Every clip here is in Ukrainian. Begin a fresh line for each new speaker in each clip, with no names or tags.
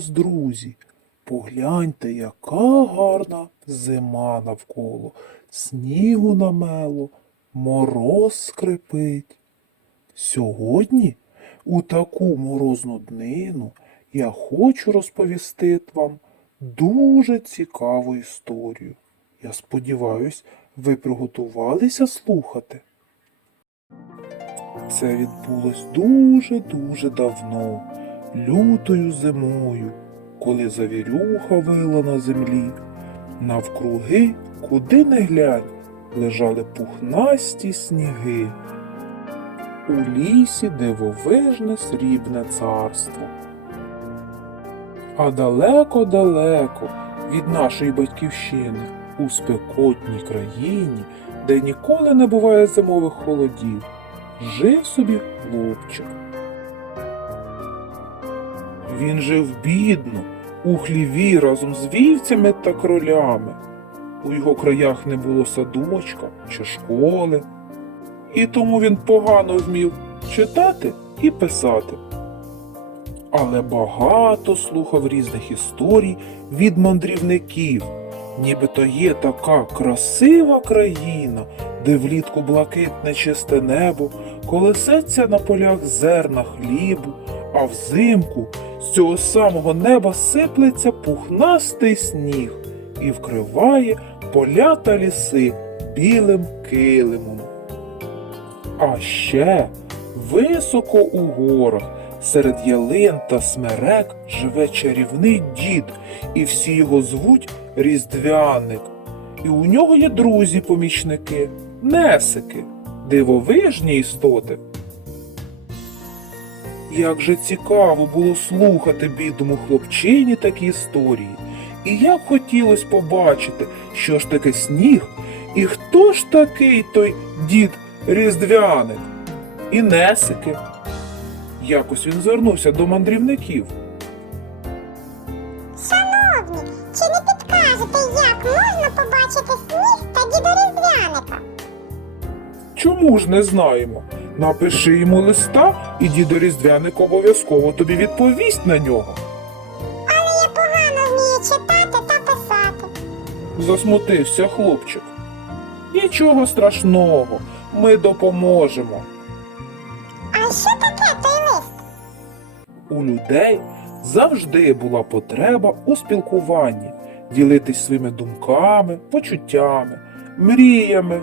нас, друзі. Погляньте, яка гарна зима навколо. Снігу намело, мороз скрипить. Сьогодні, у таку морозну днину, я хочу розповісти вам дуже цікаву історію. Я сподіваюсь, ви приготувалися слухати. Це відбулось дуже-дуже давно, лютою зимою, коли завірюха вила на землі. Навкруги, куди не глянь, лежали пухнасті сніги. У лісі дивовижне срібне царство. А далеко-далеко від нашої батьківщини, у спекотній країні, де ніколи не буває зимових холодів, жив собі хлопчик. Він жив бідно, у хліві разом з вівцями та кролями. У його краях не було садочка чи школи, і тому він погано вмів читати і писати. Але багато слухав різних історій від мандрівників, нібито є така красива країна, де влітку блакитне чисте небо, колесеться на полях зерна хлібу, а взимку з цього самого неба сиплеться пухнастий сніг і вкриває поля та ліси білим килимом. А ще високо у горах, серед ялин та смерек живе чарівний дід, і всі його звуть Різдвяник. І у нього є друзі-помічники, несики, дивовижні істоти. Як же цікаво було слухати бідному хлопчині такі історії, і як хотілося побачити, що ж таке сніг, і хто ж такий той дід Різдвяник і Несики. Якось він звернувся до мандрівників.
Шановні, чи не підкажете, як можна побачити сніг та діда Різдвяника?
Чому ж не знаємо? Напиши йому листа, і дідо Різдвяник обов'язково тобі відповість на нього.
Але я погано вмію читати та писати.
Засмутився хлопчик. Нічого страшного, ми допоможемо.
А що таке той лист?
У людей завжди була потреба у спілкуванні, ділитись своїми думками, почуттями, мріями.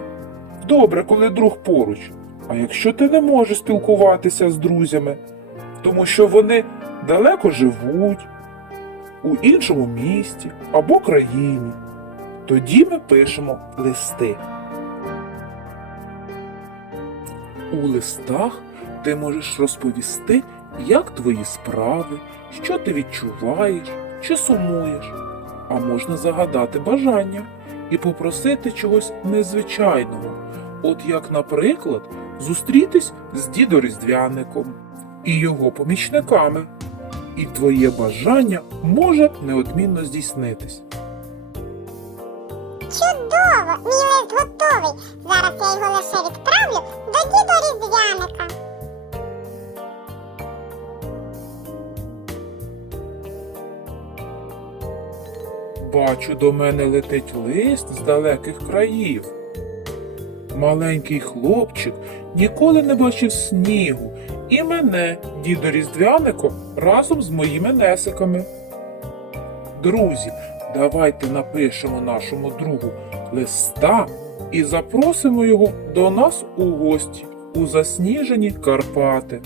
Добре, коли друг поруч. А якщо ти не можеш спілкуватися з друзями, тому що вони далеко живуть, у іншому місті або країні, тоді ми пишемо листи. У листах ти можеш розповісти, як твої справи, що ти відчуваєш чи сумуєш, а можна загадати бажання і попросити чогось незвичайного, от як, наприклад, зустрітись з дідо Різдвяником і його помічниками, і твоє бажання може неодмінно здійснитись.
Чудово! Мій лист готовий. Зараз я його лише відправлю до діда Різдвяника.
Бачу, до мене летить лист з далеких країв. Маленький хлопчик ніколи не бачив снігу, і мене, дідо Різдвянико, разом з моїми несиками. Друзі, давайте напишемо нашому другу листа і запросимо його до нас у гості у засніжені Карпати.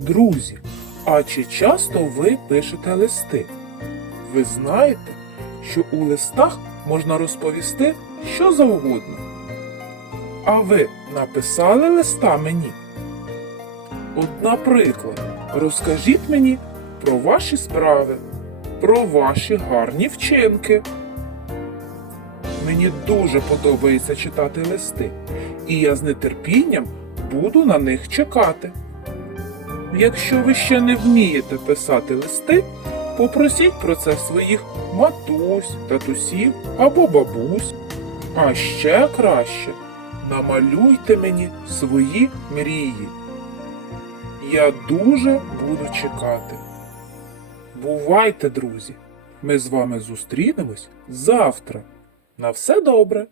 Друзі, а чи часто ви пишете листи? Ви знаєте, що у листах можна розповісти що завгодно. А ви написали листа мені? От, наприклад, розкажіть мені про ваші справи, про ваші гарні вчинки. Мені дуже подобається читати листи, і я з нетерпінням буду на них чекати. Якщо ви ще не вмієте писати листи, попросіть про це своїх матусь, татусів або бабусь. А ще краще намалюйте мені свої мрії. Я дуже буду чекати. Бувайте, друзі! Ми з вами зустрінемось завтра. На все добре!